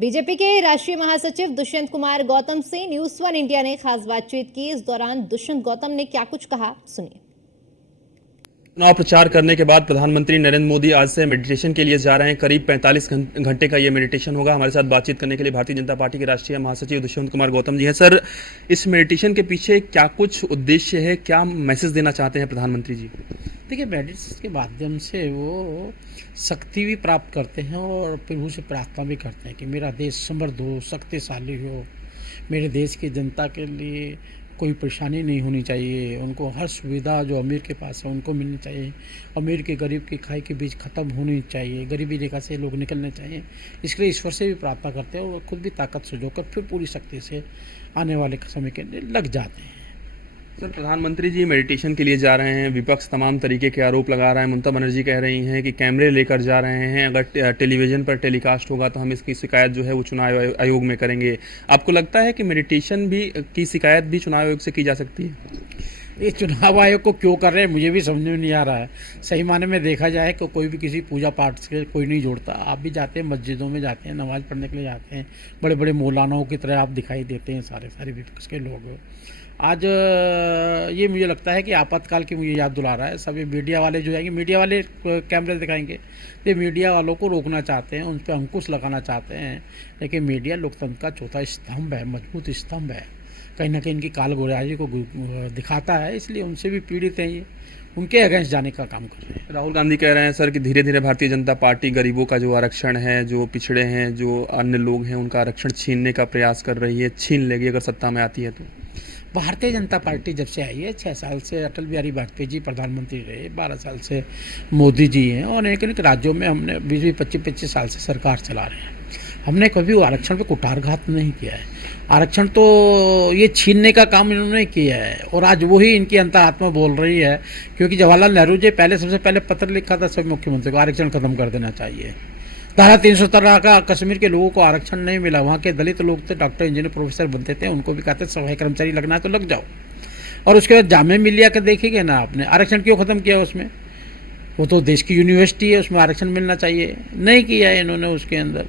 BJP के राष्ट्रीय महासचिव दुष्यंत कुमार गौतम से न्यूज़ वन इंडिया ने खास बातचीत की। इस दौरान दुष्यंत गौतम ने क्या कुछ कहा, सुनिए। चुनाव प्रचार करने के बाद प्रधानमंत्री नरेंद्र मोदी आज से मेडिटेशन के लिए जा रहे हैं। करीब 45 घंटे का ये मेडिटेशन होगा। हमारे साथ बातचीत करने के लिए भारतीय जनता पार्टी के राष्ट्रीय महासचिव दुष्यंत कुमार गौतम जी हैं। सर, इस मेडिटेशन के पीछे क्या कुछ उद्देश्य है, क्या मैसेज देना चाहते हैं प्रधानमंत्री जी? देखिए, मेडिटेशन के माध्यम से वो शक्ति भी प्राप्त करते हैं और प्रभु से प्रार्थना भी करते हैं कि मेरा देश समृद्ध हो, शक्तिशाली हो, मेरे देश की जनता के लिए कोई परेशानी नहीं होनी चाहिए, उनको हर सुविधा जो अमीर के पास है उनको मिलनी चाहिए, अमीर के गरीब की खाई के बीच ख़त्म होनी चाहिए, गरीबी रेखा से लोग निकलने चाहिए। इसके लिए ईश्वर से भी प्रार्थना करते हैं और खुद भी ताकत से जोकर फिर पूरी शक्ति से आने वाले समय के लिए लग जाते हैं। सर, प्रधानमंत्री जी मेडिटेशन के लिए जा रहे हैं, विपक्ष तमाम तरीके के आरोप लगा रहा है। ममता बनर्जी कह रही हैं कि कैमरे लेकर जा रहे हैं, अगर टेलीविज़न पर टेलीकास्ट होगा तो हम इसकी शिकायत जो है वो चुनाव आयोग में करेंगे। आपको लगता है कि मेडिटेशन भी की शिकायत भी चुनाव आयोग से की जा सकती है? ये चुनाव आयोग को क्यों कर रहे हैं मुझे भी समझ में नहीं आ रहा है। सही माने में देखा जाए तो कोई भी किसी पूजा पाठ से कोई नहीं जोड़ता। आप भी जाते हैं, मस्जिदों में जाते हैं, नमाज़ पढ़ने के लिए जाते हैं, बड़े बड़े मौलानाओं की तरह आप दिखाई देते हैं सारे विपक्ष के लोग। आज ये मुझे लगता है कि आपातकाल की मुझे याद दिला रहा है। सब ये मीडिया वाले जो है, मीडिया वाले कैमरे दिखाएंगे, ये मीडिया वालों को रोकना चाहते हैं, उन पर अंकुश लगाना चाहते हैं। लेकिन मीडिया लोकतंत्र का चौथा स्तंभ है, मजबूत स्तंभ है। कहीं ना कहीं इनकी कालगोराजी को दिखाता है, इसलिए उनसे भी पीड़ित हैं। ये उनके अगेंस्ट जाने का काम कर रहे हैं। राहुल गांधी कह रहे हैं सर कि धीरे धीरे भारतीय जनता पार्टी गरीबों का जो आरक्षण है, जो पिछड़े हैं, जो अन्य लोग हैं, उनका आरक्षण छीनने का प्रयास कर रही है, छीन लेगी अगर सत्ता में आती है तो। भारतीय जनता पार्टी जब से आई है, 6 साल से अटल बिहारी वाजपेयी जी प्रधानमंत्री रहे, 12 साल से मोदी जी हैं और अनेक राज्यों में हमने 20-25 साल से सरकार चला रहे हैं। हमने कभी वो आरक्षण पे कुठारघात नहीं किया है। आरक्षण तो ये छीनने का काम इन्होंने किया है और आज वही इनकी अंतरात्मा बोल रही है। क्योंकि जवाहरलाल नेहरू जी सबसे पहले पत्र लिखा था सभी मुख्यमंत्री को, आरक्षण खत्म कर देना चाहिए। धारा 317 का कश्मीर के लोगों को आरक्षण नहीं मिला, वहाँ के दलित लोग थे, डॉक्टर इंजीनियर प्रोफेसर बनते थे, उनको भी कहते सफाई कर्मचारी लगना है तो लग जाओ। और उसके बाद जामिया मिलिया का देखेंगे ना आपने, आरक्षण क्यों ख़त्म किया उसमें? वो तो देश की यूनिवर्सिटी है, उसमें आरक्षण मिलना चाहिए, नहीं किया है इन्होंने उसके अंदर।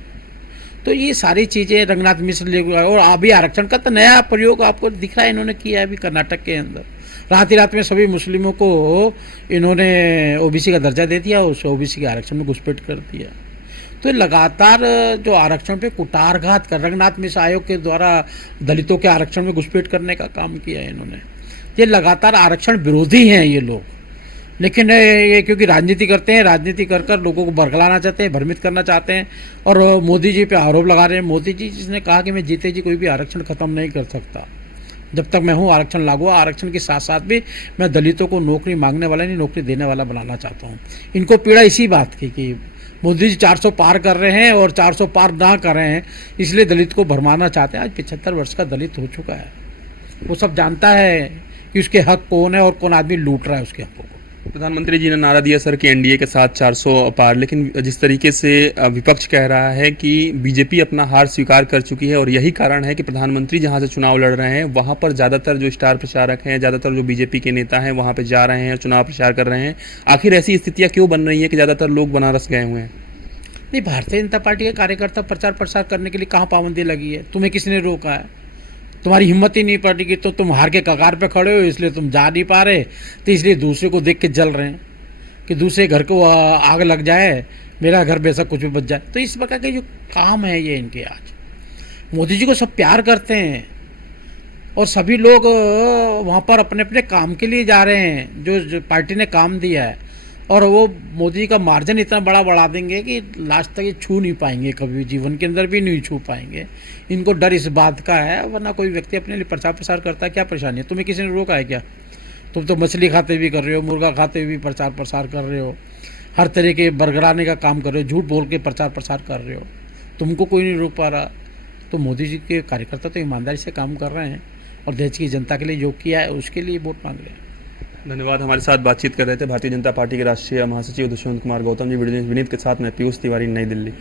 तो ये सारी चीज़ें रंगनाथ मिश्र और अभी आरक्षण का तो नया प्रयोग आपको दिख रहा है इन्होंने किया है अभी कर्नाटक के अंदर। रात ही रात में सभी मुस्लिमों को इन्होंने ओबीसी का दर्जा दे दिया, उस ओबीसी के आरक्षण में घुसपैठ कर दिया। तो लगातार जो आरक्षण पे कुठारघात कर, रंगनाथ मिश्र आयोग के द्वारा दलितों के आरक्षण में घुसपैठ करने का काम किया है इन्होंने। ये लगातार आरक्षण विरोधी हैं ये लोग। लेकिन ये क्योंकि राजनीति करते हैं, राजनीति कर कर लोगों को बरगलाना चाहते हैं, भ्रमित करना चाहते हैं और मोदी जी पे आरोप लगा रहे हैं। मोदी जी जिसने कहा कि मैं जीते जी कोई भी आरक्षण ख़त्म नहीं कर सकता, जब तक मैं हूँ आरक्षण लागू। आरक्षण के साथ साथ भी मैं दलितों को नौकरी मांगने वाला नहीं, नौकरी देने वाला बनाना चाहता हूँ। इनको पीड़ा इसी बात की कि मोदी जी 400 पार कर रहे हैं और 400 पार ना कर रहे हैं, इसलिए दलित को भरमाना चाहते हैं। आज 75 वर्ष का दलित हो चुका है, वो सब जानता है कि उसके हक कौन है और कौन आदमी लूट रहा है उसके हकों को। प्रधानमंत्री जी ने नारा दिया सर कि एनडीए के साथ 400 पार, लेकिन जिस तरीके से विपक्ष कह रहा है कि बीजेपी अपना हार स्वीकार कर चुकी है और यही कारण है कि प्रधानमंत्री जहां से चुनाव लड़ रहे हैं वहां पर ज़्यादातर जो स्टार प्रचारक हैं, ज़्यादातर जो बीजेपी के नेता हैं वहां पर जा रहे हैं और चुनाव प्रचार कर रहे हैं। आखिर ऐसी स्थितियाँ क्यों बन रही हैं कि ज़्यादातर लोग बनारस गए हुए हैं? नहीं, भारतीय जनता पार्टी के कार्यकर्ता प्रचार प्रसार करने के लिए कहाँ पाबंदी लगी है? तुम्हें किसने रोका है? तुम्हारी हिम्मत ही नहीं पड़ी कि तो तुम हार के कगार पे खड़े हो, इसलिए तुम जा नहीं पा रहे, तो इसलिए दूसरे को देख के जल रहे हैं कि दूसरे घर को आग लग जाए, मेरा घर बेशक कुछ भी बच जाए। तो इस प्रकार के जो काम है ये इनके, आज मोदी जी को सब प्यार करते हैं और सभी लोग वहाँ पर अपने अपने काम के लिए जा रहे हैं जो पार्टी ने काम दिया है। और वो मोदी जी का मार्जिन इतना बड़ा बढ़ा देंगे कि लास्ट तक ये छू नहीं पाएंगे, कभी जीवन के अंदर भी नहीं छू पाएंगे। इनको डर इस बात का है, वरना कोई व्यक्ति अपने लिए प्रचार प्रसार करता है, क्या परेशानी है? तुम्हें किसी ने रोका है क्या? तुम तो मछली खाते भी कर रहे हो, मुर्गा खाते भी प्रचार प्रसार कर रहे हो, हर तरह के बरगराने का काम कर रहे हो, झूठ बोल के प्रचार प्रसार कर रहे हो, तुमको कोई नहीं रोक पा रहा। तो मोदी जी के कार्यकर्ता तो ईमानदारी से काम कर रहे हैं और देश की जनता के लिए जो किया है उसके लिए वोट मांग रहे हैं। धन्यवाद। हमारे साथ बातचीत कर रहे थे भारतीय जनता पार्टी के राष्ट्रीय महासचिव दुष्यंत कुमार गौतम जी। विनीत के साथ मैं पीयूष तिवारी, नई दिल्ली।